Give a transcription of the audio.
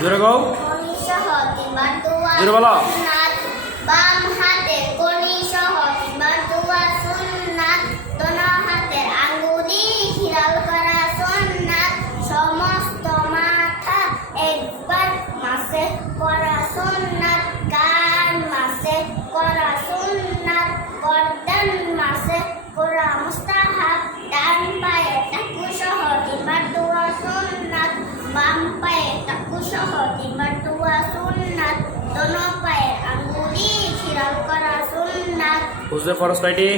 জোরে গাও। কনি সহ তিনবার দোয়া জোরে বলো। সুন্নাত। বাম হাতের কনি সহ তিনবার দোয়া সুন্নাত। দোনো হাতের আঙ্গুলি খিলাল করা সুন্নাত। সমস্ত মাথা একবার মাসে করা সুন্নাত। কান মাসে করা সুন্নাত। গর্দান মাসে করা মুস্তাহাব। ডান পায়ে টাকু সহ তিনবার দোয়া সুন্নাত। বাম পায়ে টাকু সহ তিনবার দোয়া সুন্নাত। দোনো পায়ের আঙ্গুলি খিলাল করা সুন্নাত। বুঝতে ফরজ কয়টি?